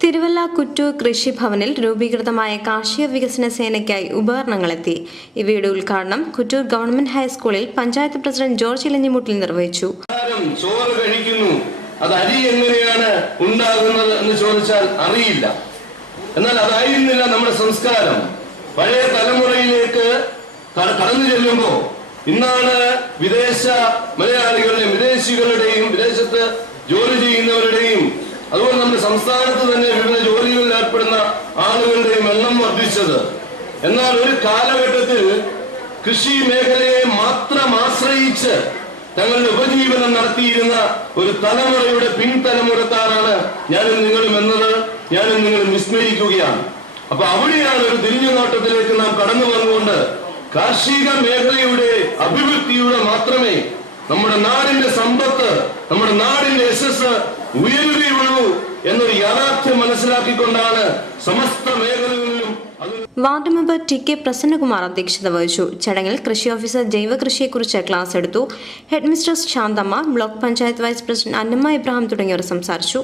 തിരുവല്ല കുറ്റൂർ കൃഷിഭവനിൽ രൂപീകൃതമായ കാർഷിക വികസന സേനയ്ക്കായി ഉപകരണങ്ങളെത്തി. ഇവയുടെ ഉദ്ഘാടനം കുറ്റൂർ ഗവൺമെന്റ് ഹൈസ്കൂളിൽ പഞ്ചായത്ത് പ്രസിഡന്റ് ജോർജ് ഇലഞ്ഞിമുട്ടിൽ നിർവഹിച്ചു. ചോറ് കഴിക്കുന്നു, അത് അരി എങ്ങനെയാണ് ഉണ്ടാകുന്നത് എന്ന് ചോദിച്ചാൽ അറിയില്ല. എന്നാൽ അതായിരുന്നില്ല നമ്മുടെ സംസ്കാരം. പഴയ തലമുറയിലേക്ക് കടന്നു ചെല്ലുമ്പോൾ ഇന്നാണ് വിദേശ മലയാളികളുടെയും വിദേശികളുടെയും വിദേശത്ത് ജോലി ചെയ്യുന്നവരുടെയും അതുപോലെ നമ്മുടെ സംസ്ഥാനത്ത് തന്നെ വിവിധ ജോലികളിൽ ഏർപ്പെടുന്ന ആളുകളുടെയും എണ്ണം വർദ്ധിച്ചത്. എന്നാൽ ഒരു കാലഘട്ടത്തിൽ കൃഷി മേഖലയെ മാത്രം ആശ്രയിച്ച് തങ്ങളുടെ ഉപജീവനം നടത്തിയിരുന്ന ഒരു തലമുറയുടെ പിൻതലമുറക്കാരാണ് ഞാനും നിങ്ങളും എന്നത് ഞാനും നിങ്ങളും വിസ്മരിക്കുകയാണ്. അപ്പൊ അവിടെയാണ് ഒരു തിരിഞ്ഞുനോട്ടത്തിലേക്ക് നാം കടന്നു വന്നുകൊണ്ട് കാർഷിക മേഖലയുടെ അഭിവൃദ്ധിയുടെ മാത്രമേ നമ്മുടെ നാടിന്റെ സമ്പത്ത്, നമ്മുടെ നാടിന്റെ യശസ് ഉയരുകയുള്ളൂ എന്നൊരു യാഥാർത്ഥ്യം മനസ്സിലാക്കിക്കൊണ്ടാണ് സമസ്ത മേഖലകളിലും. Ward member T K Prasannakumar അധ്യക്ഷത വഹിച്ചു. ചടങ്ങിൽ കൃഷി ഓഫീസർ ജൈവകൃഷിയെക്കുറിച്ച് ക്ലാസ് എടുത്തു. Head mistress Shanthamma, block panchayat vice president Annamma Ibrahim തുടങ്ങിയവർ സംസാരിച്ചു.